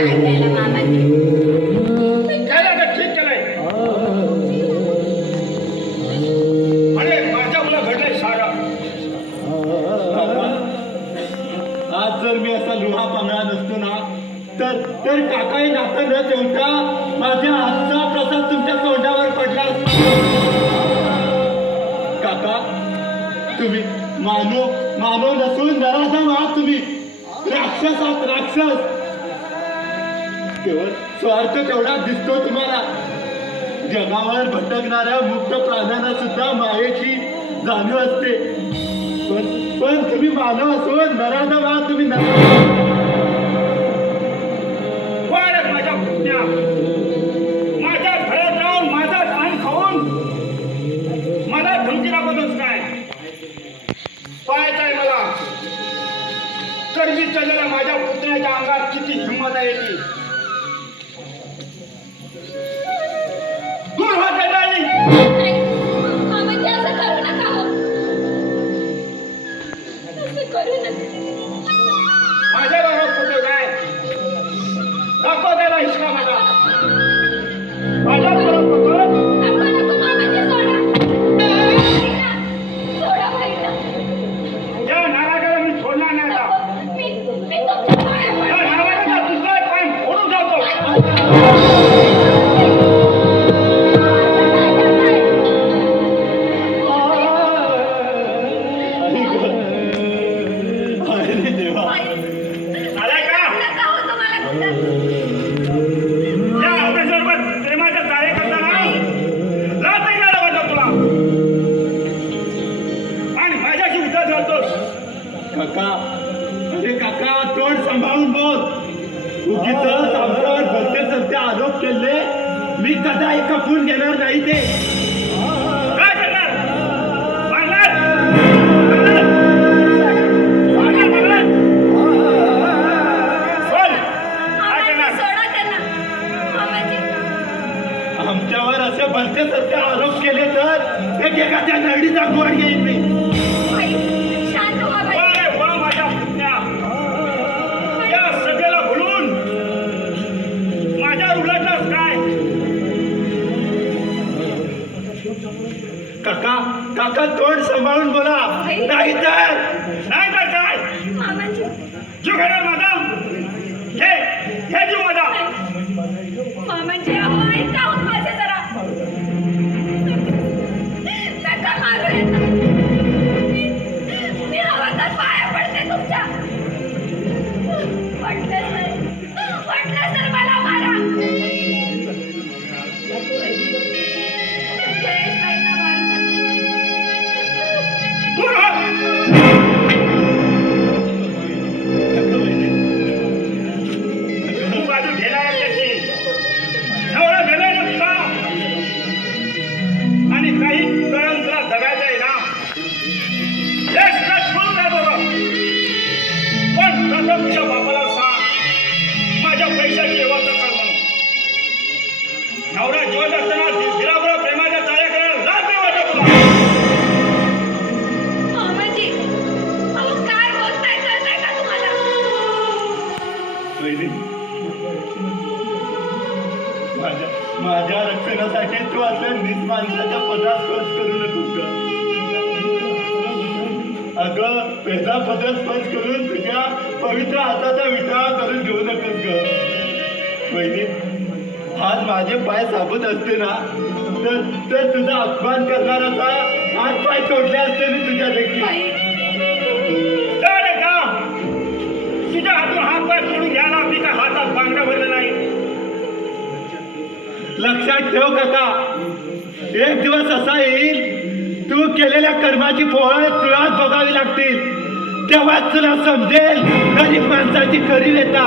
केलं मामाजी? केलं तर ठीक केलंय. अरे माझ्या मुलं घडलंय सारं. आज जर मी असा लोहा पांगळा नसतो ना तर काकाही नातं न ठेवता माझ्या हातचा प्रसाद तुमच्या तोंडावर पडला असता. काका तुम्ही मानव नसून नराधम आहात. तुम्ही राक्षस आहात, राक्षस. केवळ स्वार्थ तेवढा दिसतो तुम्हाला. जगावर भटकणाऱ्या मुक्त प्राण्यांना सुद्धा मायेची जाणीव असते. पण तुम्ही मानव असून नराधम आहात. तुम्ही माझ्या पुतण्या माझ्या घरात राहून माझा धान खाऊन मला धमकी दाखवतोस काय? पाहायचं आहे मला कर्मी चाललेल्या माझ्या पुतण्याच्या अंगात किती हिंमत आहे ती. दूर हो त्याच्यानी. मामाजी असं करू नका हो. असं करू नका. माझ्या घरात कुठे काय दाखव त्याला हिसका माझा. माझ्या घरात कुठं नको नको मामाजी सोडा. सोडा भाईला. या नाराजाला मी सोडणार नाही आता. मी तुमच्या पाया पडते. या नाराजाचा दुसरा एक पाय फोडून जातो. अरे देवा. आलाय का? नका हो तुम्हाला कुठं. या अभ्यासाबरोबर प्रेमाच्या कार्य करताना रात्री गाडा वाटत तुला आणि माझ्याशी उद्या जातोस. काका अरे काका तोंड सांभाळून बोल. उगीच आमच्यावर भलते सलते आरोप केले मी कदाही खपून घेणार नाही. ते काय करणार? मारणार? मामाजी सोडा त्यांना. मामाजी आमच्यावर असे भलते सलते आरोप केले तर एकेकाच्या नरडीचा गोड घेईन मी. भाई शांत व्हा भाई. वा माझ्या पुतण्या या सगळ्याला भुलून माझ्यावर उलटलास काय? काका तोंड सांभाळून बोला. नाही तर काय मामाजी जीव घेणार माझा. हे जीव माझा. मामाजी अहो ऐका हो माझे जरा. नका मारू यांना. मी हवातात पाया पडते तुमच्या. वाटलं तर मला मारा. जयेशबाईंना मारू. दूर हो. तू बाजू घेणार त्याची एवढा गेलाय ना तुला. आणि काही कळण तुला जगायचं आहे ना. यश ना सोडून द्या बरं. पण प्रथम तुझ्या बापाला सांग माझ्या पैशाची व्यवस्था कर म्हणून. नवरा जीवत असताना दिराबरोबर प्रेमाच्या चाळ्या करायला लाज नाही वाटत तुला. मामाजी अहो काय बोलताय कळतंय का तुम्हाला? वहिनी, माझ्या रक्षणासाठी तू असल्या नीच माणसाच्या पदात स्पर्श करू नकोस का? अगं पेजा पदात स्पर्श करून तुझ्या पवित्र हाताचा विठा करून घेऊ नकोस ग. वहिनी, आज माझे पाय साबूत असते ना तर तुझा अपमान करणाराचा हात पाय तोडले असते मी तुझ्या देखील. अरे का तुझ्या हातून हात पाय तोडून घ्यायला मी काय हातात बांगड्या भरलं नाही. लक्षात ठेव काका, एक दिवस असा येईल तू केलेल्या कर्माची फळ तुलाच बघावी लागतील. तेव्हाच तुला समजेल गरीब माणसाची खरी व्यथा.